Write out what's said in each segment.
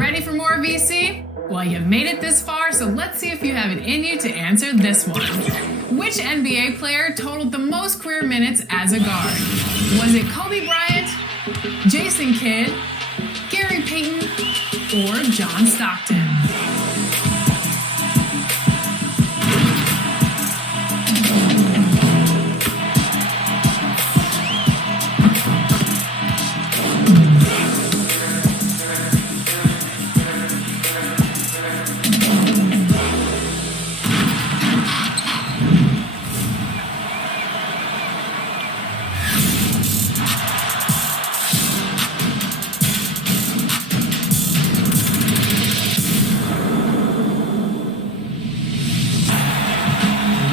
Ready for more VC? Well, you've made it this far, so let's see if you have it in you to answer this one. Which NBA player totaled the most career minutes as a guard? Was it Kobe Bryant, Jason Kidd, Gary Payton, or John Stockton?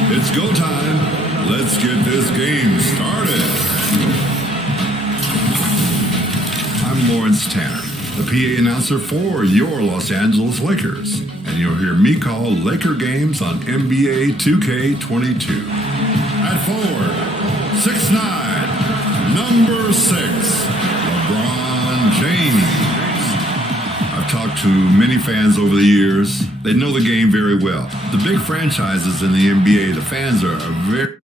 It's go time. Let's get this game started. I'm Lawrence Tanner, the PA announcer for your Los Angeles Lakers, and you'll hear me call Laker games on NBA 2K22. At forward, 6'9", number 6, LeBron James. I've talked to many fans over the years. They know the game very well. The big franchises in the NBA, the fans are very...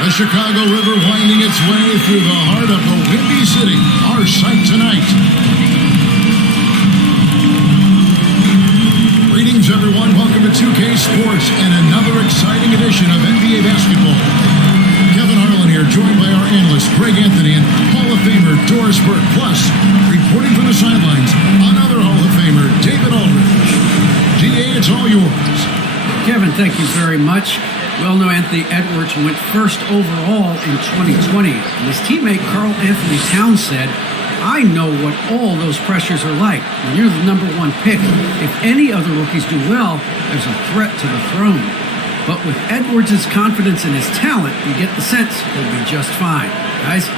The Chicago River winding its way through the heart of the Windy City. Our sight tonight. Greetings, everyone. Welcome to 2K Sports and another exciting edition of NBA basketball. Kevin Harlan here, joined by our analyst, Greg Anthony, and Hall of Famer, Doris Burke. Plus, reporting from the sidelines, another Hall of Famer, David Aldridge. DA, it's all yours. Kevin, thank you very much. We all know Anthony Edwards went first overall in 2020. And his teammate, Karl Anthony Towns, said, I know what all those pressures are like. When you're the number one pick, if any other rookies do well, there's a threat to the throne. But with Edwards' confidence in his talent, you get the sense he'll be just fine. Guys?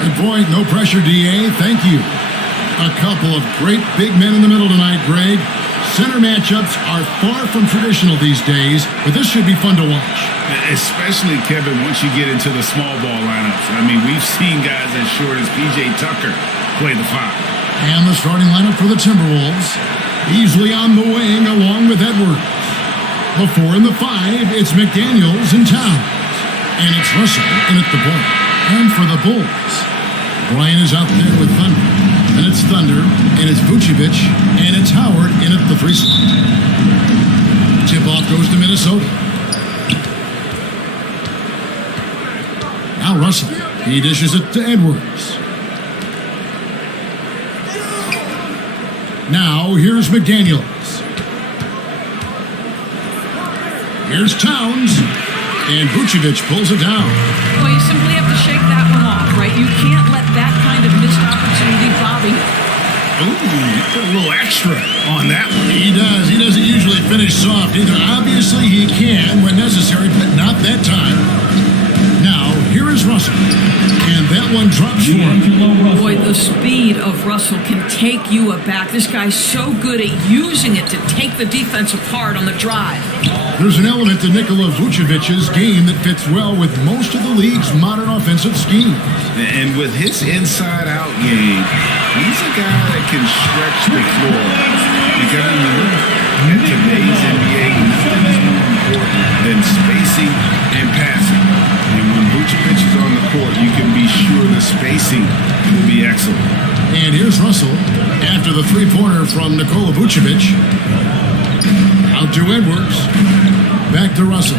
Good point. No pressure, DA. Thank you. A couple of great big men in the middle tonight, Greg. Center matchups are far from traditional these days, but this should be fun to watch. Especially, Kevin, once you get into the small ball lineups. I mean, we've seen guys as short as P.J. Tucker play the 5. And the starting lineup for the Timberwolves. Easily on the wing along with Edwards. The 4 and the 5, it's McDaniels and Towns. And it's Russell in at the point. And for the Bulls, Brian is out there with Thunder. And it's Thunder, and it's Vucevic, and it's Howard in at the 3 slot. Tip-off goes to Minnesota. Now Russell. He dishes it to Edwards. Now here's McDaniels. Here's Towns. And Vucevic pulls it down. Well, you simply have to shake that one off, right? You can't let that kind of missed opportunity bother you. Ooh, you put a little extra on that one. He does. He doesn't usually finish soft either. Obviously, he can when necessary, but not that time. Now, here is Russell. And that one drops for him. Boy, the speed of Russell can take you aback. This guy's so good at using it to take the defense apart on the drive. There's an element to Nikola Vucevic's game that fits well with most of the league's modern offensive schemes. And with his inside-out game, he's a guy that can stretch the floor. Because when you look at today's NBA, nothing is more important than spacing and passing. And when Vucevic is on the court, you can be sure the spacing will be excellent. And here's Russell after the three-pointer from Nikola Vucevic. Out to Edwards. Back to Russell.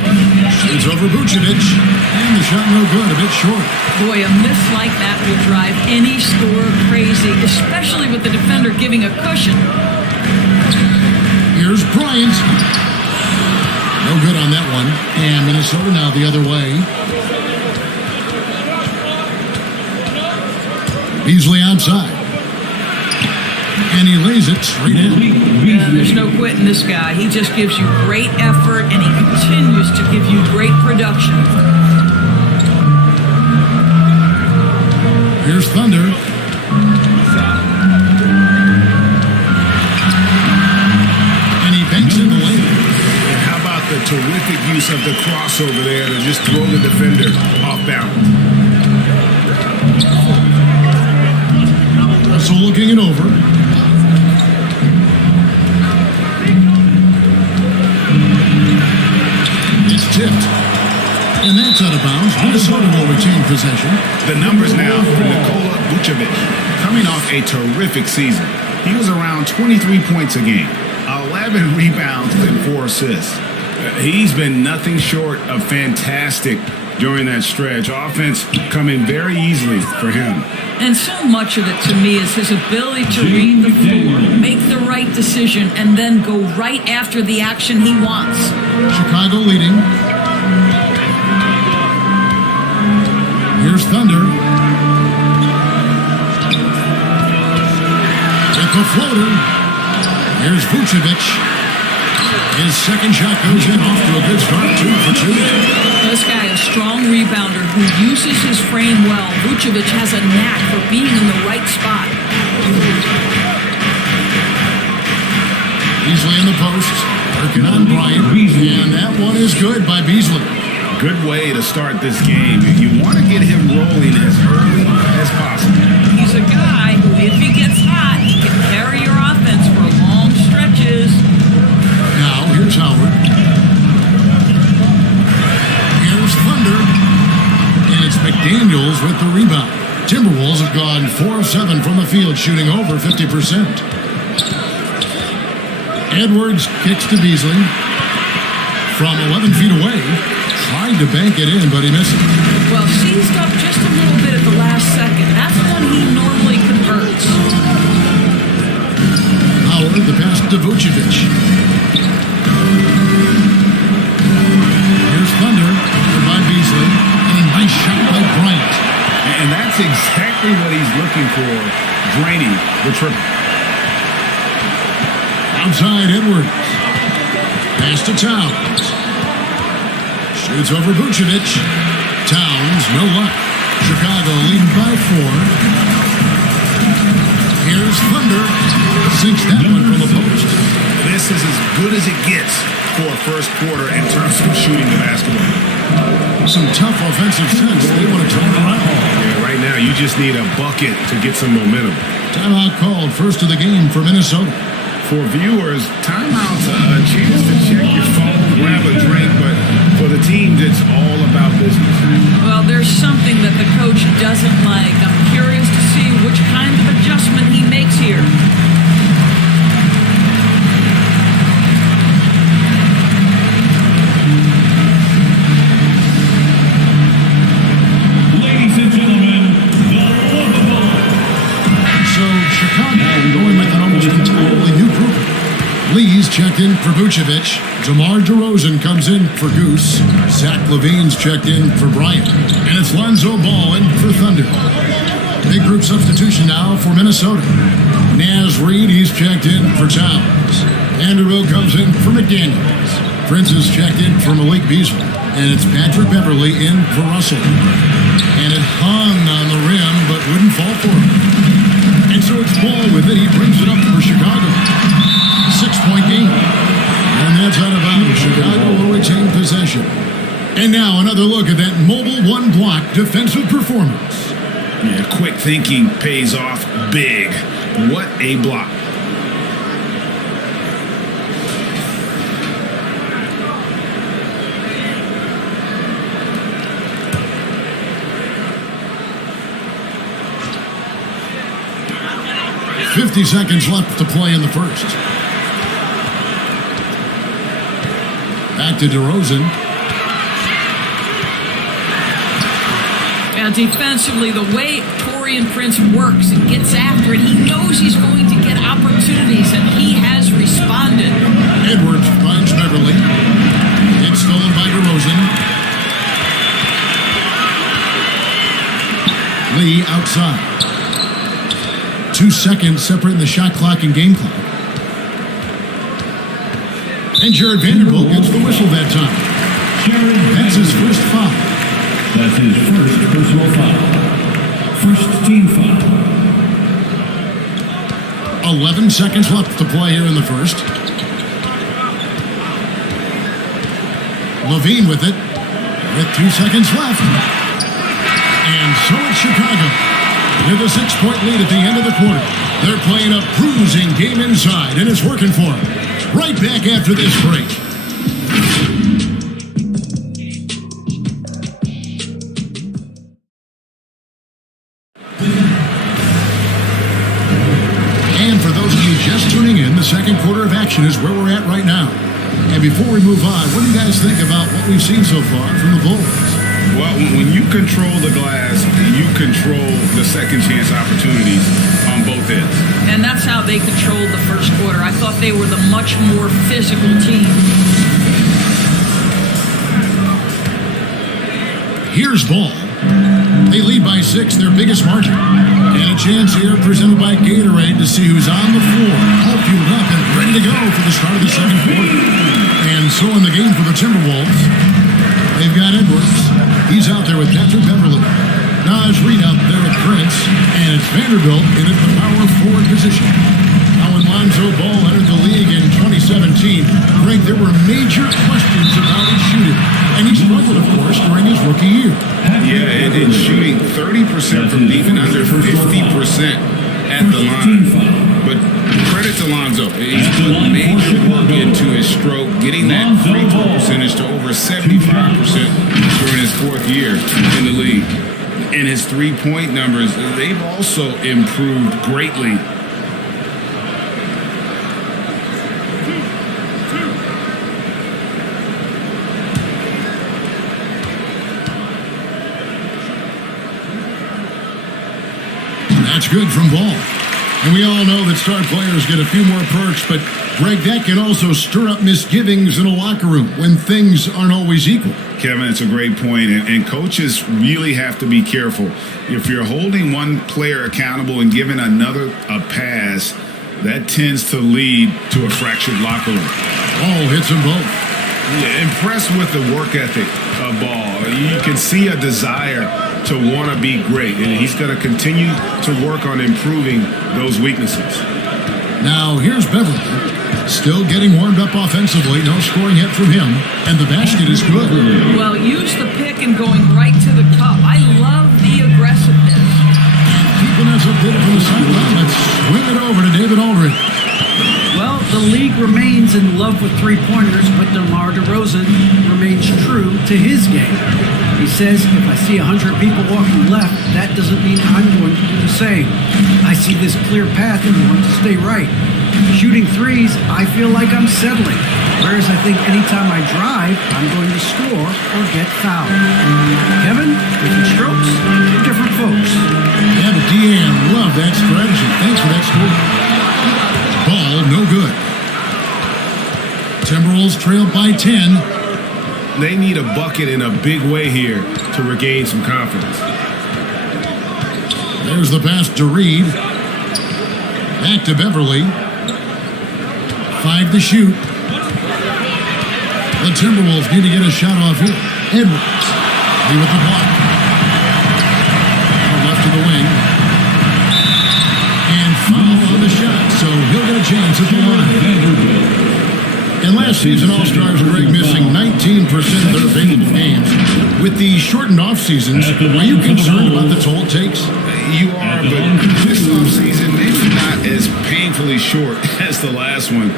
Shoots over Vucevic. And the shot no good, a bit short. Boy, a miss like that will drive any scorer crazy, especially with the defender giving a cushion. Here's Bryant. No good on that one. And Minnesota now the other way. Beasley outside. And he lays it straight in. Yeah, there's no quitting this guy. He just gives you great effort, and he continues to give you great production. Here's Thunder. And he banks in the lane. And how about the terrific use of the crossover there to just throw the defender off balance? it over. It's tipped. And that's out of bounds. Minnesota will retain possession. The numbers now for Nikola Vucevic. Coming off a terrific season. He was around 23 points a game, 11 rebounds, and 4 assists. He's been nothing short of fantastic during that stretch. Offense coming very easily for him. And so much of it to me is his ability to read the floor, make the right decision, and then go right after the action he wants. Chicago leading. Here's Thunder. With the floater. Here's Vucevic. His second shot goes in, off to a good start, 2 for 2. This guy, a strong rebounder who uses his frame well. Vucevic has a knack for being in the right spot. Beasley in the post, working on Bryant, and that one is good by Beasley. Good way to start this game. You want to get him rolling as early as possible. He's a guy who, if he gets hot, he can carry your offense for long stretches. Now, here's Howard. Here's Thunder. And it's McDaniels with the rebound. Timberwolves have gone 4 of 7 from the field, shooting over 50%. Edwards kicks to Beasley. From 11 feet away. Tried to bank it in, but he misses. Well, seized up just a little bit at the last second. That's when he normally converts. Howard, the pass to Vucevic. Here's Thunder, by Beasley, and a nice shot by Bryant. And that's exactly what he's looking for, draining the triple. Outside Edwards. Pass to Towns. Shoots over Vucevic. Towns, no luck. Chicago leading by 4. Here's Thunder. Sinks that one from the post. This is as good as it gets for a first quarter in terms of shooting the basketball. Some tough offensive sets. They want to turn it around. Yeah, right now, you just need a bucket to get some momentum. Timeout called, first of the game for Minnesota. For viewers, timeout's a chance to check your phone, grab a drink, but for the teams, it's all about business. Well, there's something that the coach doesn't like. I'm curious to see which kind of adjustment he makes here. Ladies and gentlemen, the Logo. So Chicago going with an almost entirely new group. Lee's checked in for Vucevic. DeMar DeRozan comes in for Goose. Zach LaVine's checked in for Bryant. And it's Lonzo Ball in for Thunder. Big group substitution now for Minnesota. Naz Reid, he's checked in for Towns. Vanderbilt comes in for McDaniels. Prince is checked in for Malik Beasley. And it's Patrick Beverly in for Russell. And it hung on the rim, but wouldn't fall for him. And so it's Ball with it. He brings it up for Chicago. 6-point game. And that's out of bounds. Chicago will retain possession. And now another look at that mobile one-block defensive performance. Yeah, quick thinking pays off big. What a block. .50 seconds left to play in the first. Back to DeRozan. Now, defensively, the way Taurean Prince works and gets after it, he knows he's going to get opportunities, and he has responded. Edwards finds Beverly. It's stolen by DeRozan. Lee outside. 2 seconds separating the shot clock and game clock. And Jared Vanderbilt gets the whistle that time. That's his first foul. That's his first personal foul. First team foul. 11 seconds left to play here in the first. Levine with it. With 2 seconds left. And so it's Chicago. with a 6-point lead at the end of the quarter. They're playing a bruising game inside, and it's working for them. Right back after this break. And for those of you just tuning in, the second quarter of action is where we're at right now. And before we move on, what do you guys think about what we've seen so far from the Bulls? Well, when you control the glass, you control the second chance opportunities on both ends. And that's how they controlled the first quarter. I thought they were the much more physical team. Here's Ball. They lead by 6, their biggest margin. And a chance here presented by Gatorade to see who's on the floor, all fueled up and ready to go for the start of the second quarter. And so in the game for the Timberwolves, they've got Edwards. He's out there with Patrick Beverly. Naz Reid out there with Prince. And it's Vanderbilt in at the power forward position. Now when Lonzo Ball entered the league in 2017, Greg, there were major questions about his shooting. And he struggled, of course, during his rookie year. Yeah, and shooting 30% from deep and under 50% at the line. But credit to Lonzo. He's put major work into his stroke, getting that free throw percentage to over 75% during his 4th year in the league. And his three-point numbers, they've also improved greatly. That's good from Ball. And we all know that star players get a few more perks, but Greg, that can also stir up misgivings in a locker room when things aren't always equal. Kevin, it's a great point, and coaches really have to be careful. If you're holding one player accountable and giving another a pass, that tends to lead to a fractured locker room. Ball hits them both. Yeah, impressed with the work ethic of Ball. You can see a desire to want to be great, and he's going to continue to work on improving those weaknesses. Now here's Beverly, still getting warmed up offensively. No scoring hit from him, and the basket is good. Well, use the pick and going right to the cup. I love the aggressiveness. Keeping us updated from the sideline. Let's swing it over to David Aldridge. Well, the league remains in love with three-pointers, but DeMar DeRozan remains true to his game. He says, if I see 100 people walking left, that doesn't mean I'm going to do the same. I see this clear path and want to stay right. Shooting threes, I feel like I'm settling. Whereas I think anytime I drive, I'm going to score or get fouled. Kevin, different strokes, different folks. Yeah, but Deanne, love that strategy. Thanks for that score. Ball, no good. Timberwolves trail by 10. They need a bucket in a big way here to regain some confidence. There's the pass to Reid. Back to Beverly. 5 to shoot. The Timberwolves need to get a shot off here. Edwards. He with the block. Left to the wing. And foul on the shot, so he'll get a chance at the line. And last season, All-Stars Greg missing 19% of their available games. With the shortened off-seasons, are you concerned about the toll it takes? You are, but this offseason, maybe not as painfully short as the last one.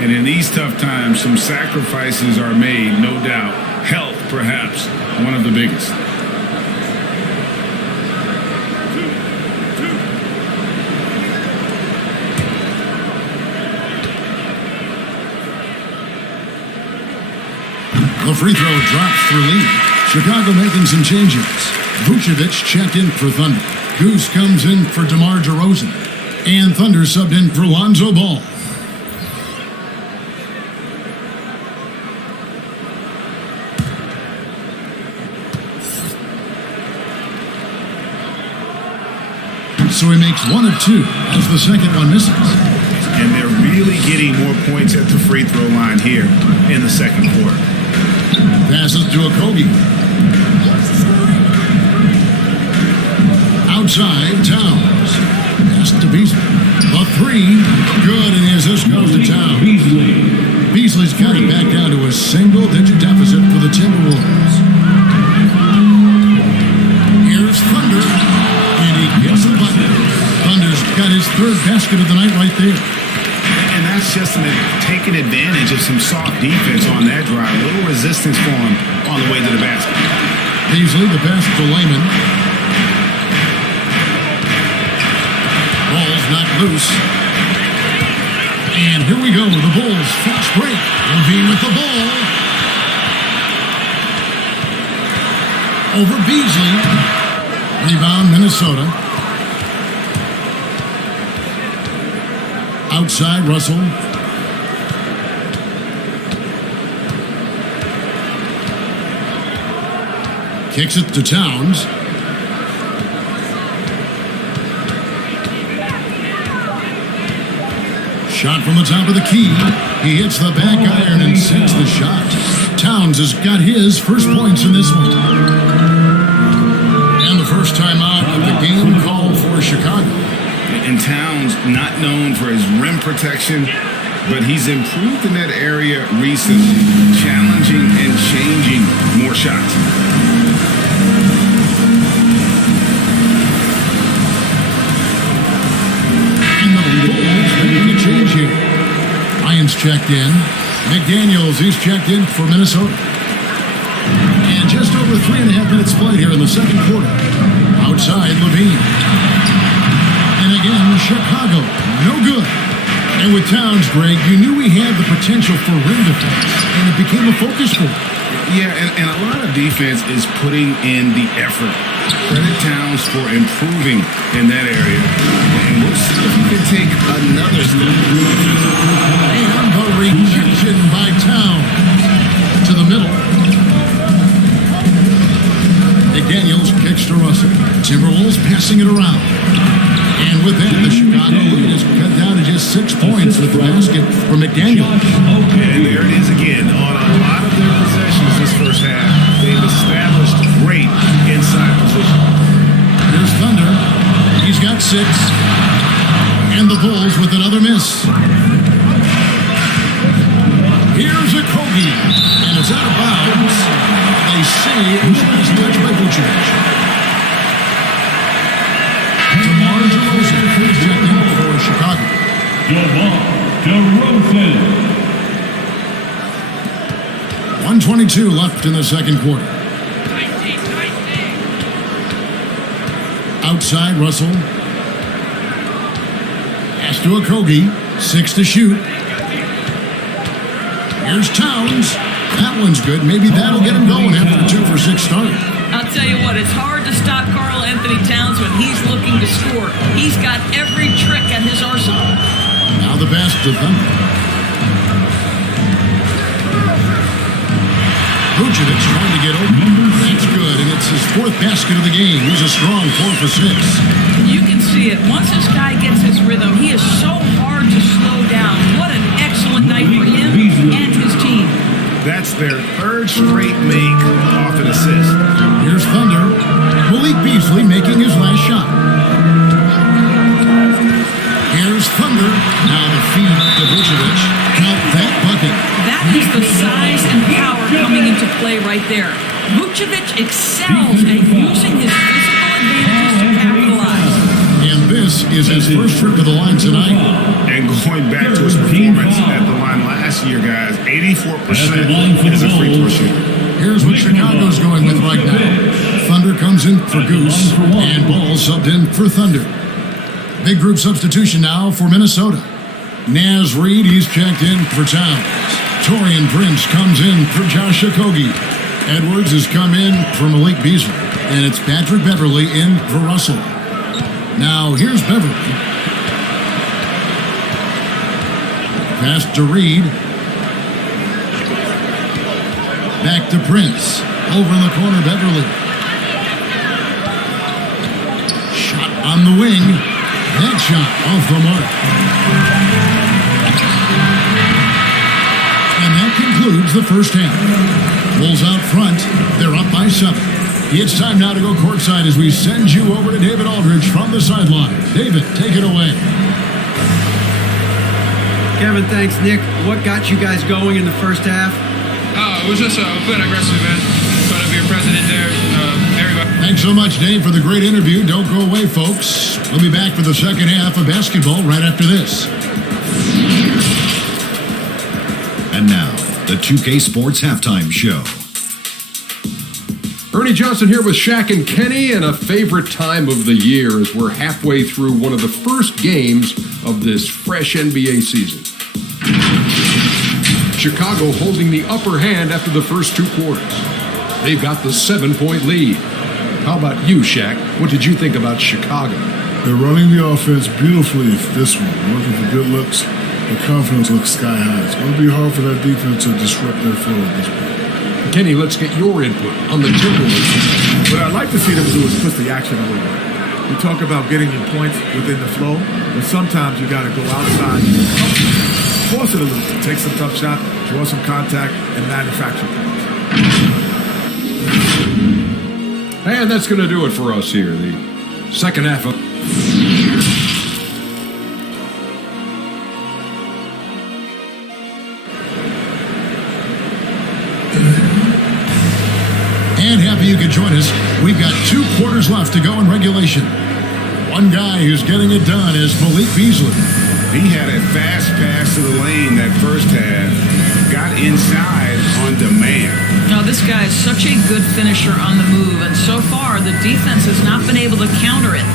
And in these tough times, some sacrifices are made, no doubt. Health, perhaps, one of the biggest. The free throw drops for Lee. Chicago making some changes. Vucevic checked in for Thunder. Goose comes in for DeMar DeRozan. And Thunder subbed in for Lonzo Ball. So he makes 1 of 2 as the second one misses. And they're really getting more points at the free throw line here in the second quarter. Passes to Okogie. Outside, Towns. Pass to Beasley. A 3. Good, and the assist goes to Towns. Beasley's cut it back down to a single-digit deficit for the Timberwolves. Here's Thunder, and he gets the bucket. got his third basket of the night right there. And that's just taking advantage of some soft defense on that drive. A little resistance for him on the way to the basket. Beasley, the pass to Layman. Ball's not loose. And here we go. The Bulls fast break. Levine with the ball. Over Beasley. Rebound, Minnesota. Outside, Russell. Kicks it to Towns. Shot from the top of the key. He hits the back iron and sinks the shot. Towns has got his first points in this one. And the first time out of the game called for Chicago. And Towns, not known for his rim protection, but he's improved in that area recently, challenging and changing more shots. And the Bulls making a change here. Lyons checked in. McDaniels, he's checked in for Minnesota. And just over 3.5 minutes played here in the second quarter. Outside, Levine. And again, Chicago, no good. And with Towns, Greg, you knew he had the potential for rim defense, and it became a focus for him. Yeah, and a lot of defense is putting in the effort. Credit Towns for improving in that area. And we'll see if he can take another step. And the rejection by Towns to the middle. McDaniels kicks to Russell. Timberwolves passing it around. And with that, the Chicago lead is cut down to just 6 points with the basket for McDaniels. And there it is again. On a lot of their possessions this first half, they've established great inside position. Here's Thunder. He's got 6. And the Bulls with another miss. Here's a Kogi. And it's out of bounds. They say it was last touch by Vucevic. DeMar DeRozan is checked in for Chicago. DeMar DeRozan. 1:22 left in the second quarter. Outside, Russell. Pass to Okogie. 6 to shoot. Here's Towns. That one's good. Maybe that'll get him going after a 2 for 6 start. I'll tell you what, it's hard to stop Karl Anthony Towns when he's looking to score. He's got every trick at his arsenal. Now the pass to Thunder. Vucevic trying to get open. That's good, and it's his 4th basket of the game. He's a strong 4 for 6. You can see it. Once this guy gets his rhythm, he is so hard to slow down. What an excellent night for him and his team. That's their 3rd straight make off an assist. Here's Thunder. Malik Beasley making his last shot. Here's Thunder. Now the feed to Vucevic. Count that bucket. That is the size and power coming into play right there. Vucevic excels at using his physical advantages to capitalize. And this is his first trip to the line tonight. And going back to his performance at the line last year, guys, 84% is a free throw shooter. Here's what Chicago's going with right now. Thunder comes in for Goose, and Ball subbed in for Thunder. Big group substitution now for Minnesota. Naz Reid, he's checked in for Towns. Torian Prince comes in for Josh Okogie. Edwards has come in for Malik Beasley. And it's Patrick Beverly in for Russell. Now here's Beverly. Pass to Reid. Back to Prince. Over in the corner, Beverly. Shot on the wing. That shot off the mark. And that concludes the first half. Bulls out front. They're up by 7. It's time now to go courtside as we send you over to David Aldridge from the sideline. David, take it away. Kevin, thanks, Nick. What got you guys going in the first half? It was just playing aggressive, man. Trying to be a president there. Everybody. Thanks so much, Dave, for the great interview. Don't go away, folks. We'll be back for the second half of basketball right after this. And now, the 2K Sports Halftime Show. Ernie Johnson here with Shaq and Kenny, and a favorite time of the year as we're halfway through one of the first games of this fresh NBA season. Chicago holding the upper hand after the first 2 quarters. They've got the 7-point lead. How about you, Shaq? What did you think about Chicago? They're running the offense beautifully this one. Working for good looks. The confidence looks sky high. It's going to be hard for that defense to disrupt their flow at this point. Kenny, let's get your input on the Timberwolves. What I'd like to see them do is push the action a little bit. We talk about getting your points within the flow, but sometimes you got to go outside, force it a little bit, take some tough shot, draw some contact, and manufacture points. And that's going to do it for us here. The second half of... And happy you could join us. We've got 2 quarters left to go in regulation. One guy who's getting it done is Malik Beasley. He had a fast pass to the lane that first half, got inside on demand. Now, this guy is such a good finisher on the move, and so far the defense has not been able to counter it.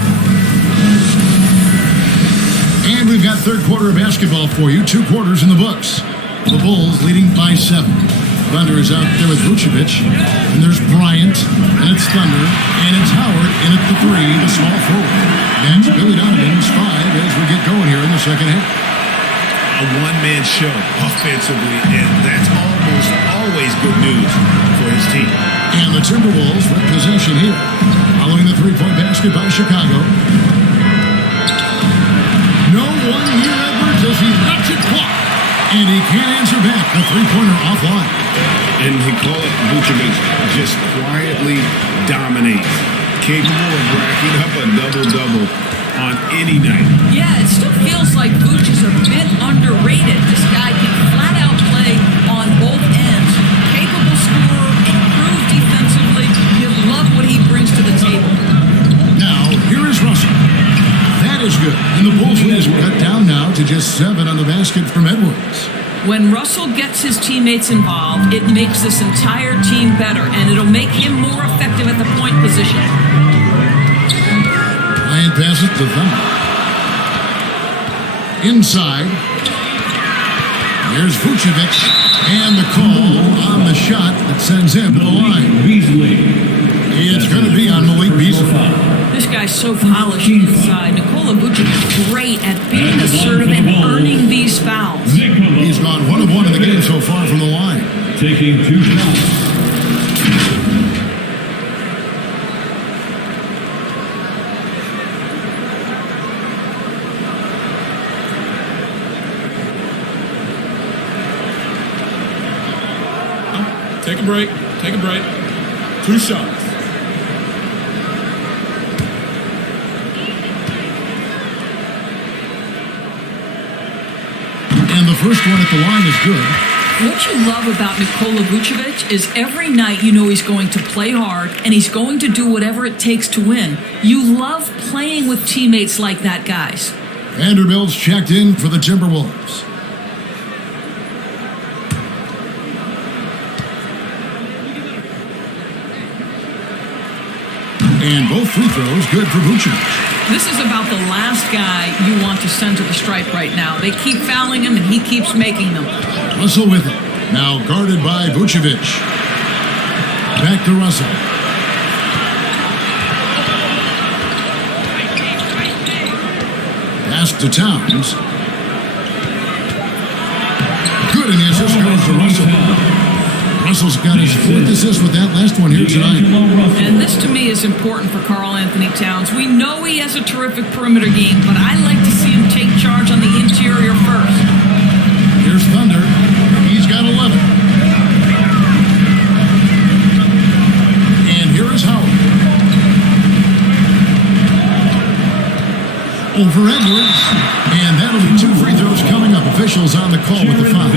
And we've got third quarter of basketball for you. 2 quarters in the books. The Bulls leading by 7. Thunder is out there with Vucevic, and there's Bryant, and it's Thunder, and it's Howard in at the 3, the small forward. That's Billy Donovan's 5 as we get going here in the second half. A one-man show offensively, and that's almost always good news for his team. And the Timberwolves with possession here, following the 3-point basket by Chicago. No one here, Edwards, as he lets it clock. And he can't answer back. The 3-pointer offline. And Nikola Vucevic just quietly dominates, capable of racking up a double-double on any night. Yeah, it still feels like Vooch is a bit underrated. This guy can flat out play on both ends. Capable scorer, improved defensively. You love what he brings to the table. Now, here is Russell. That is good. And the Bulls lead is cut down now to just 7 on the basket from Edwards. When Russell gets his teammates involved, it makes this entire team better, and it'll make him more effective at the point position. Bryant passes to Thunder. Inside. There's Vucevic. And the call on the shot that sends him to the line. It's going to be on Malik Beasley. This guy's so polished inside. Nikola Vucevic is great at being assertive and earning these fouls. He's gone 1 of 1 in the game so far from the line. Taking 2 shots. Take a break. Take a break. 2 shots. And the first one at the line is good. What you love about Nikola Vucevic is every night you know he's going to play hard and he's going to do whatever it takes to win. You love playing with teammates like that, guys. Vanderbilt's checked in for the Timberwolves. And both free throws good for Vucevic. This is about the last guy you want to send to the stripe right now. They keep fouling him and he keeps making them. Russell with it. Now guarded by Vucevic. Back to Russell. Pass to Towns. Good, and the assist goes to Russell. Russell's got his 4th assist with that last one here tonight. And this to me is important for Karl Anthony Towns. We know he has a terrific perimeter game, but I like to see him take charge on the interior first. Here's Thunder. He's got 11. And here is Howard. Over Edwards. And that'll be 2 free throws coming up. Officials on the call with the foul.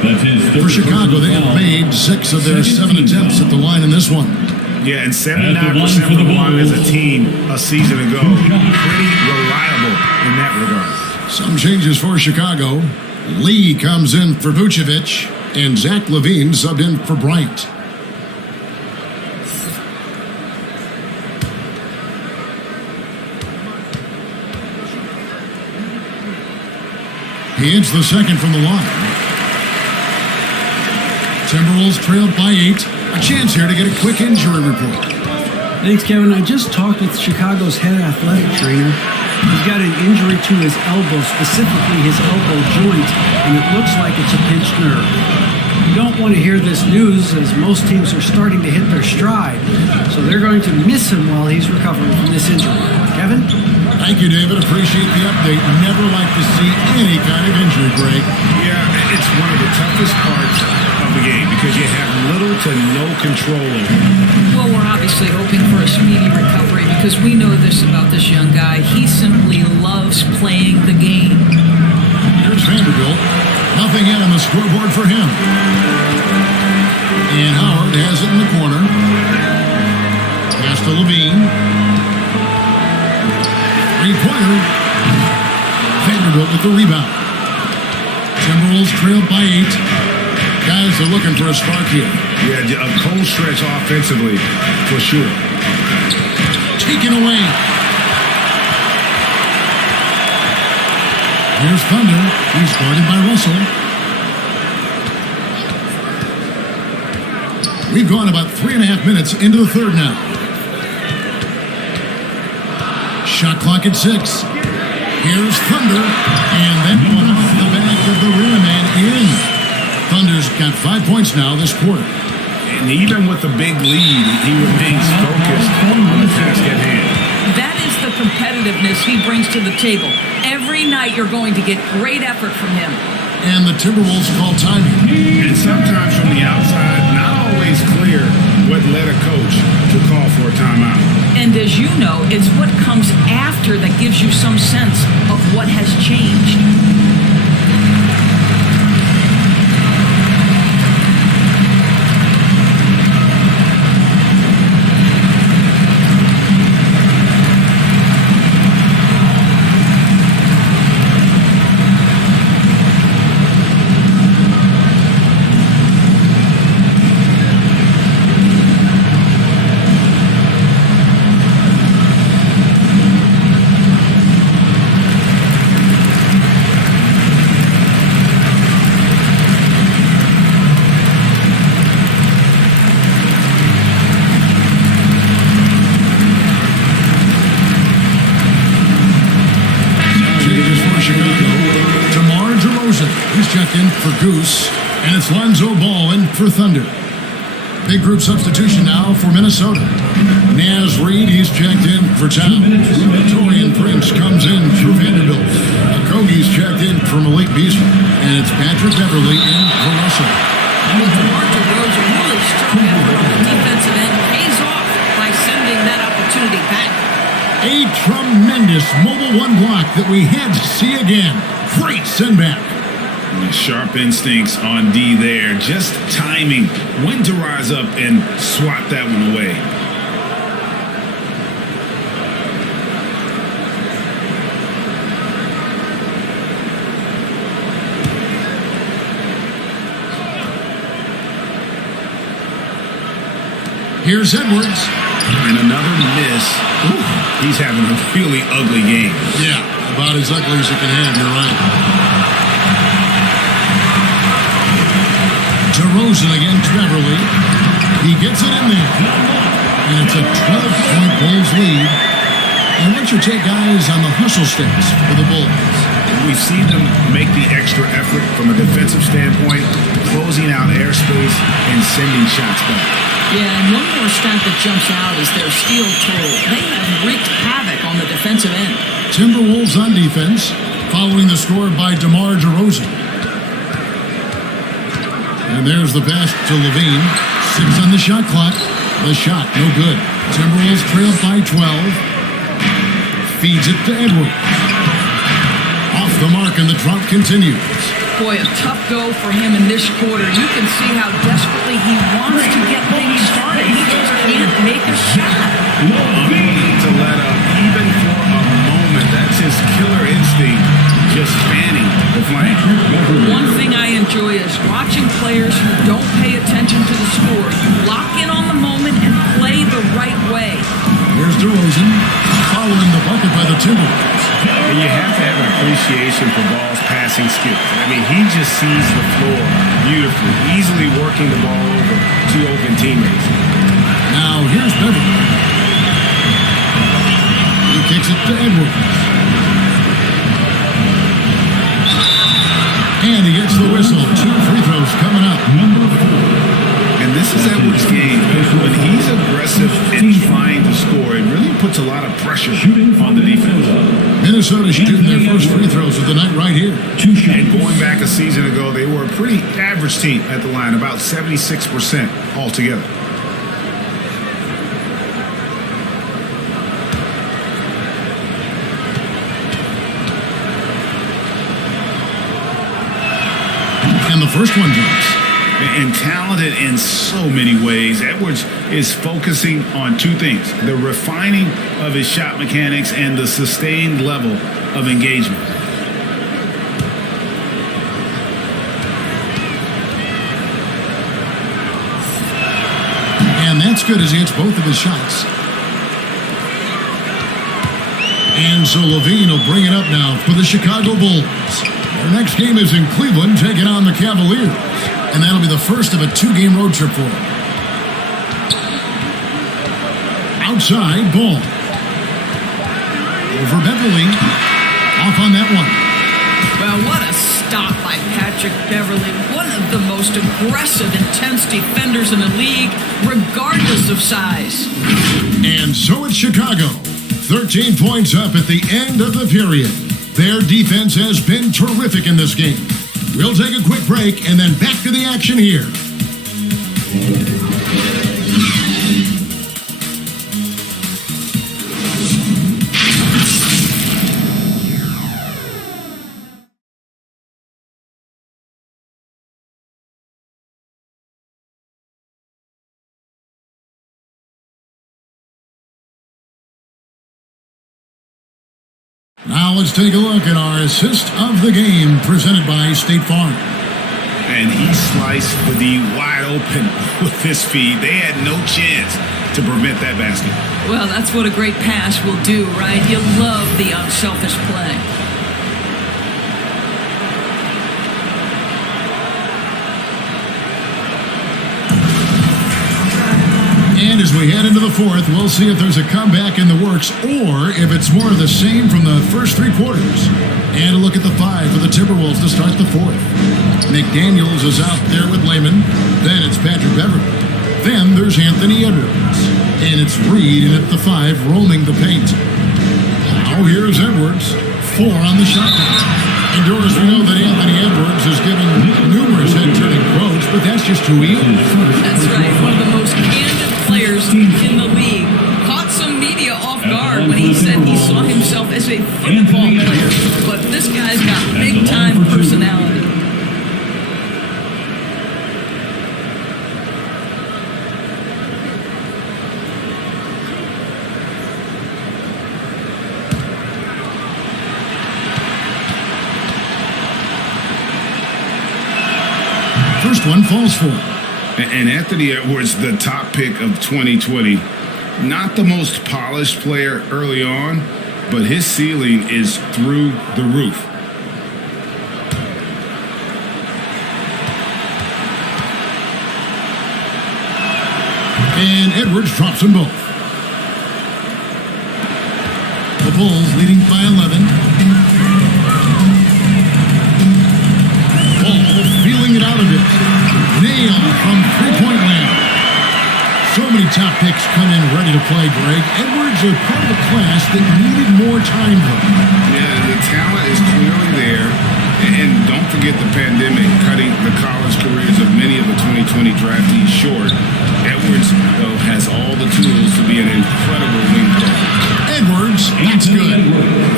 For Chicago, they have made 6 of their 7 attempts at the line in this one. Yeah, and 79% from the line as a team a season ago. Pretty reliable in that regard. Some changes for Chicago. Lee comes in for Vucevic, and Zach LaVine subbed in for Bryant. He hits the second from the line. Timberwolves trailed by 8. A chance here to get a quick injury report. Thanks, Kevin. I just talked with Chicago's head athletic trainer. He's got an injury to his elbow, specifically his elbow joint, and it looks like it's a pinched nerve. You don't want to hear this news, as most teams are starting to hit their stride, so they're going to miss him while he's recovering from this injury. Kevin? Thank you, David. Appreciate the update. Never like to see any kind of injury, Greg. Yeah, it's one of the toughest parts of the game because you have little to no control over it. Well, we're obviously hoping for a speedy recovery because we know this about this young guy. He simply loves playing the game. Here's Vanderbilt. Nothing yet on the scoreboard for him. And Howard has it in the corner. Pass to LaVine. Three-pointer. Vanderbilt with the rebound. Timberwolves trailed by 8. Guys are looking for a spark here. Yeah, a cold stretch offensively, for sure. Taken away. Here's Thunder. He's guarded by Russell. We've gone about 3.5 minutes into the third now. Shot clock at 6. Here's Thunder. And that one off the back of the rim and in. Thunder's got 5 points now this quarter. And even with the big lead, he remains focused on the task at hand. That is the competitiveness he brings to the table. Every night you're going to get great effort from him. And the Timberwolves call timing. And sometimes from the outside, not always clear what led a coach to call for a timeout. And as you know, it's what comes after that gives you some sense of what has changed. Checked in for Goose, and it's Lonzo Ball in for Thunder. Big group substitution now for Minnesota. Naz Reid, he's checked in for Towns. Torian Prince comes in for Vanderbilt. Okogie's checked in for Malik Beasley, and it's Patrick Beverly in for Russell. DeMar DeRozan really strong effort on the defensive end pays off by sending that opportunity back. A tremendous mobile one block that we had to see again. Great send back. Sharp instincts on D there. Just timing when to rise up and swat that one away. Here's Edwards. And another miss. Ooh, he's having a really ugly game. Yeah, about as ugly as you can have, you're right. DeRozan against Beverly. He gets it in there. And it's a 12-point Bulls lead. And what's your take, guys, on the hustle stats for the Bulls? We see them make the extra effort from a defensive standpoint, closing out airspace and sending shots back. Yeah, and one more stat that jumps out is their steal total. They have wreaked havoc on the defensive end. Timberwolves on defense, following the score by DeMar DeRozan. And there's the pass to LaVine. 6 on the shot clock. The shot, no good. Timberwolves trailed by 12. Feeds it to Edwards. Off the mark, and the drought continues. Boy, a tough go for him in this quarter. You can see how desperately he wants to get things started. that he just can't make a shot. Unwilling to let up even for a moment. That's his killer instinct, just fanning the flame. One thing I enjoy is watching players who don't pay attention to the score. You lock in on the moment and play the right way. Here's DeRozan, following the bucket by the Timberwolves. And you have to have an appreciation for Ball's passing skills. I mean, he just sees the floor beautifully, easily working the ball over two open teammates. Now here's Beverly. He kicks it to Edwards. And he gets the whistle. 2 free throws coming up. And this is Edwards' game. When he's aggressive and trying to score, it really puts a lot of pressure on the defense. Minnesota shooting their first free throws of the night right here. And going back a season ago, they were a pretty average team at the line, about 76% altogether. And the first one drops. And talented in so many ways, Edwards is focusing on two things: the refining of his shot mechanics and the sustained level of engagement. And that's good as he hits both of his shots. And so Levine will bring it up now for the Chicago Bulls. Their next game is in Cleveland, taking on the Cavaliers. And that'll be the first of a 2-game road trip for them. Outside, Ball. Over Beverly. Off on that one. Well, what a stop by Patrick Beverly. One of the most aggressive, intense defenders in the league, regardless of size. And so it's Chicago. 13 points up at the end of the period. Their defense has been terrific in this game. We'll take a quick break and then back to the action here. Now let's take a look at our assist of the game presented by State Farm. And he sliced for the wide open with his feed. They had no chance to prevent that basket. Well, that's what a great pass will do, right? You love the unselfish play. And as we head into the fourth, we'll see if there's a comeback in the works or if it's more of the same from the first 3 quarters. And a look at the 5 for the Timberwolves to start the fourth. McDaniels is out there with Lehman. Then it's Patrick Beverly. Then there's Anthony Edwards. And it's Reed in at the 5 roaming the paint. Now here's Edwards. 4 on the shot clock. And Doris, we know that Anthony Edwards has given numerous head-turning quotes, but that's just who he is. That's right. One of the most candid players in the league. Caught some media off guard when he said he saw himself as a football player. But this guy's got big-time personality. First one falls for him. And Anthony Edwards, the top pick of 2020, not the most polished player early on, but his ceiling is through the roof. And Edwards drops them both. The Bulls leading by 11. Ball feeling it out of it. Nail from 3-point land. So many top picks come in ready to play, Greg. Edwards are part of a class that needed more time, though. Yeah, the talent is clearly there. And don't forget the pandemic cutting the college careers of many of the 2020 draftees short. Edwards, though, has all the tools to be an incredible wing player. Edwards, that's good.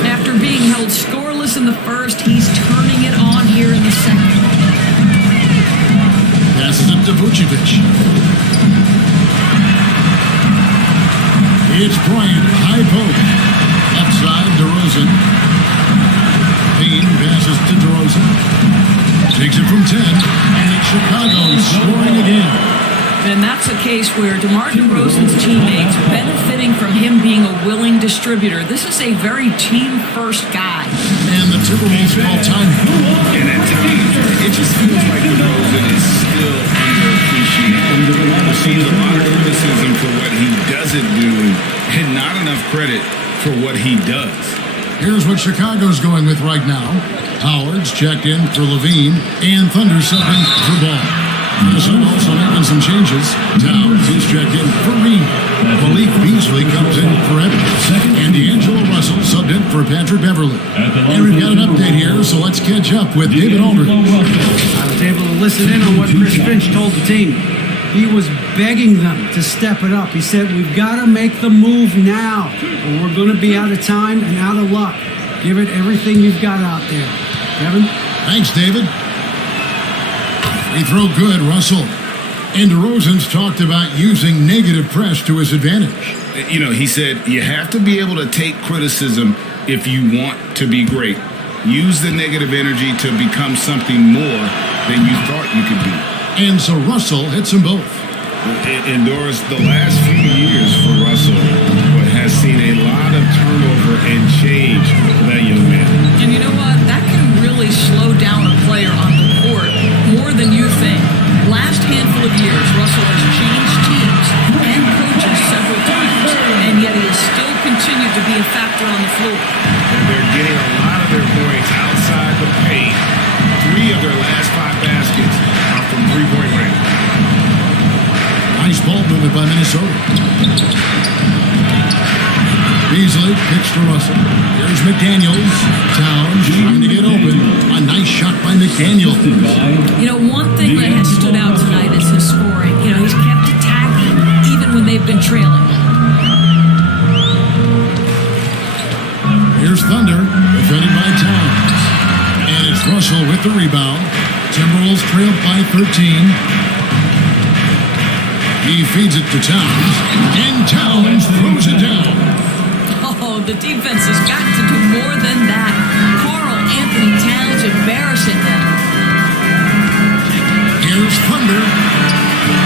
After being held scoreless in the first, he's turning it on here in the second. Passes it to Vucevic. it from 10, and it's Chicago scoring again. And that's a case where DeMar DeRozan's teammates benefiting from him being a willing distributor. This is a very team-first guy. And the Timberwolves call time. And at times, it just feels like DeRozan is still underappreciated. Receives a lot of criticism for what he doesn't do and not enough credit for what he does. Here's what Chicago's going with right now. Howard's checked in for Levine, and Thunder subbed in for Ball. Minnesota also making some changes. Towns is checked in for Reed. Malik Beasley comes in for Edwards. And D'Angelo Russell subbed in for Patrick Beverly. And we've got an update here, so let's catch up with David Aldridge. I was able to listen in on what Chris Finch told the team. He was begging them to step it up. He said, we've got to make the move now, or we're going to be out of time and out of luck. Give it everything you've got out there. Kevin? Thanks, David. Free throw good, Russell. And DeRozan's talked about using negative press to his advantage. You know, he said you have to be able to take criticism if you want to be great. Use the negative energy to become something more than you thought you could be. And so Russell hits them both. Endures the last few years for Russell, but has seen a lot of turnover and change for that young man. And you know what? That can really slow down a player on the court more than you think. Last handful of years, Russell has changed teams and coaches several times, and yet he has still continued to be a factor on the floor. And they're getting a lot of their points outside the paint. 3 of their last 5 baskets are from three-point range. Nice ball movement by Minnesota. Beasley kicks to Russell. Here's McDaniels. Towns trying to get open. A nice shot by McDaniel. You know, one thing that has stood out tonight is his scoring. You know, he's kept attacking even when they've been trailing. Here's Thunder, defended by Towns. And it's Russell with the rebound. Timberwolves trailed by 13. He feeds it to Towns. And Towns throws it down. Oh, the defense has got to do more than that. Karl Anthony Towns embarrassing them. Here's Thunder.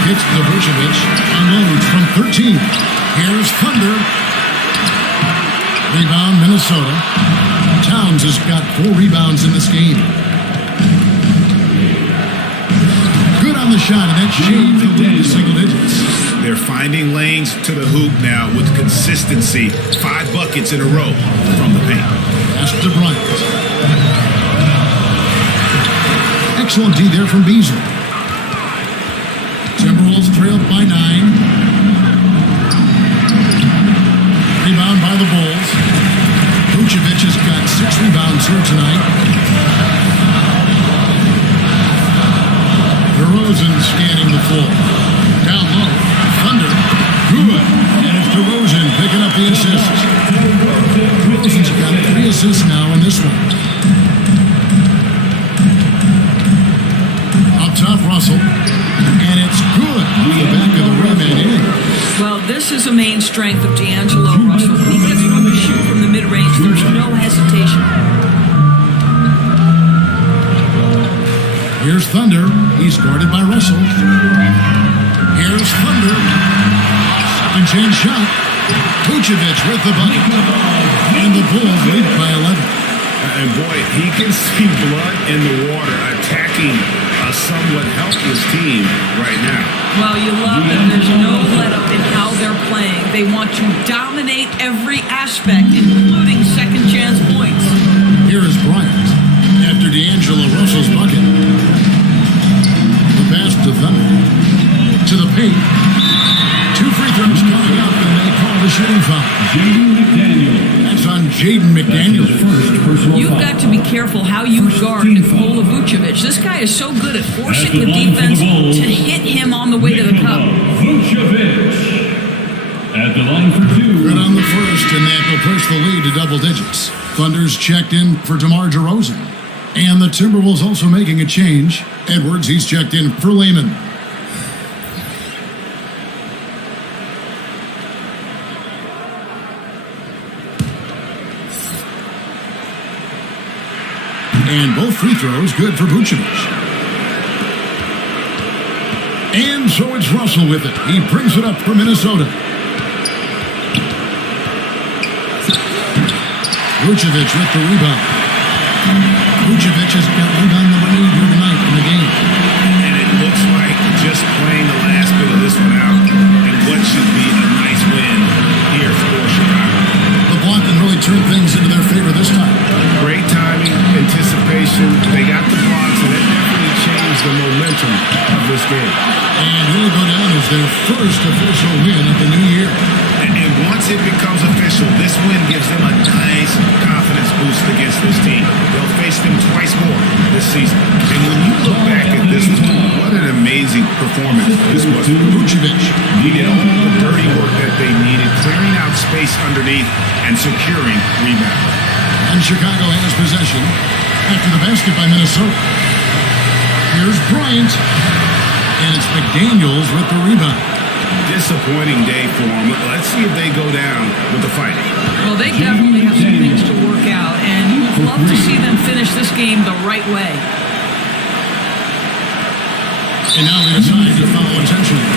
Hits to Vucevic. Unloads from 13. Here's Thunder. Rebound, Minnesota. Towns has got 4 rebounds in this game. Good on the shot, and that shaved the lead to single digits. They're finding lanes to the hoop now with consistency. 5 buckets in a row from the paint. Pass to Bryant. Excellent D there from Beasley. Timberwolves trailed by 9. Rebound by the Bulls. Vucevic has got 6 rebounds here tonight. DeRozan scanning the floor. Down low. Thunder. Good. And it's DeRozan picking up the assist. DeRozan's got 3 assists now in this one. Up top, Russell. And it's good. Off the back of the rim and in. Well, this is a main strength of D'Angelo Russell. When he gets one to shoot from the mid-range, there's no hesitation. Here's Thunder. He's guarded by Russell. Here's Thunder. Second chance shot. Vucevic with the bucket. And the Bulls lead by 11. And boy, he can see blood in the water attacking a somewhat helpless team right now. Well, you love that there's no let-up in how they're playing. They want to dominate every aspect, including second-chance points. Here is Bryant after D'Angelo Russell's bucket. The pass to Thunder. To the paint. 2 free throws coming up, and they call the shooting foul. That's on Jaden McDaniels. You've got to be careful how you guard Nikola Vucevic. This guy is so good at forcing the defense to hit him on the way to the cup. Vucevic at the line for 2. Good on the first, and that will push the lead to double digits. Thunder's checked in for DeMar DeRozan. And the Timberwolves also making a change. Edwards, he's checked in for Lehman. And both free throws good for Vucevic. And so it's Russell with it. He brings it up for Minnesota. Vucevic with the rebound. Vucevic has got rebound number 8 here tonight in the game. And it looks like just playing the last bit of this one out and what should be a nice win here for Chicago. The block can really turn things into their favor this time. Great timing, anticipation. They got the blocks, and it definitely changed the momentum of this game. And he'll go down as their first official win of the new year. And once it becomes official, this win gives them a nice confidence boost against this team. They'll face them twice more this season. And when you look back at this one, what an amazing performance this was. Vucevic. He did all the dirty work that they needed, clearing out space underneath and securing rebound. And Chicago has possession after the basket by Minnesota. Here's Bryant. And it's McDaniels with the rebound. Disappointing day for them. Let's see if they go down with the fight. Well, they definitely have some things to work out, and you would love to see them finish this game the right way. And now they decide to foul intentionally.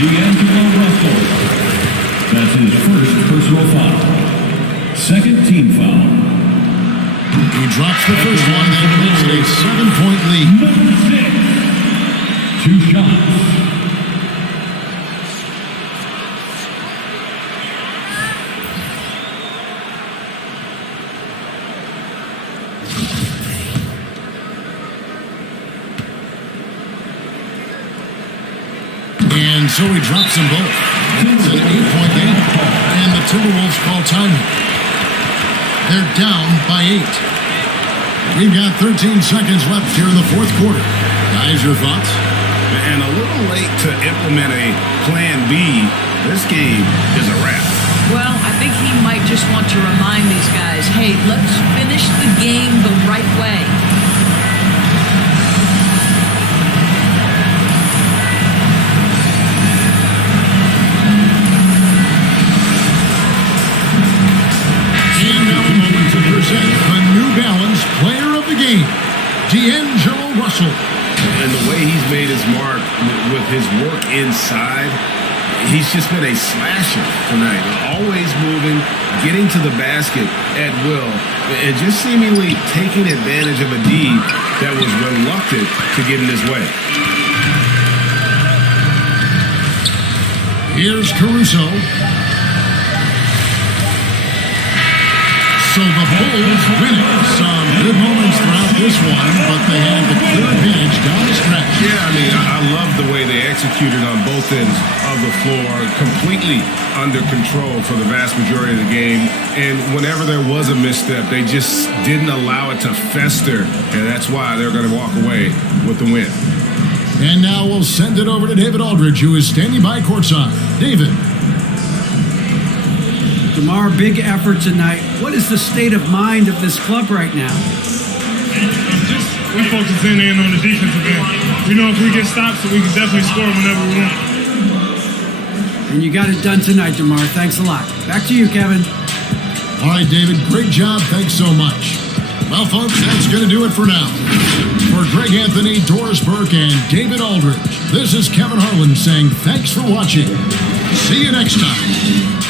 D'Angelo Russell. That's his first personal foul. Second team foul. He drops the first one, that makes it a 7-point lead. Number 6. 2 shots. And so he drops them both. It's an 8-point game. And the Timberwolves call timeout. They're down by 8. We've got 13 seconds left here in the fourth quarter. Guys, your thoughts? And a little late to implement a plan B. This game is a wrap. Well, I think he might just want to remind these guys, hey, let's finish the game the right way. And now a moment to present the New Balance Player of the Game, D'Angelo Russell. And the way he's made his mark with his work inside, he's just been a slasher tonight. Always moving, getting to the basket at will, and just seemingly taking advantage of a D that was reluctant to get in his way. Here's Caruso. So the Bulls win it. Some good moments throughout this one, but they had the clear advantage down the stretch. Yeah, I mean, I love the way they executed on both ends of the floor, completely under control for the vast majority of the game. And whenever there was a misstep, they just didn't allow it to fester, and that's why they're going to walk away with the win. And now we'll send it over to David Aldridge, who is standing by courtside. David. DeMar, big effort tonight. What is the state of mind of this club right now? We're focusing in on the defensive end. We know if we get stops, we can definitely score whenever we want. And you got it done tonight, DeMar. Thanks a lot. Back to you, Kevin. All right, David, great job. Thanks so much. Well, folks, that's going to do it for now. For Greg Anthony, Doris Burke, and David Aldridge, this is Kevin Harlan saying thanks for watching. See you next time.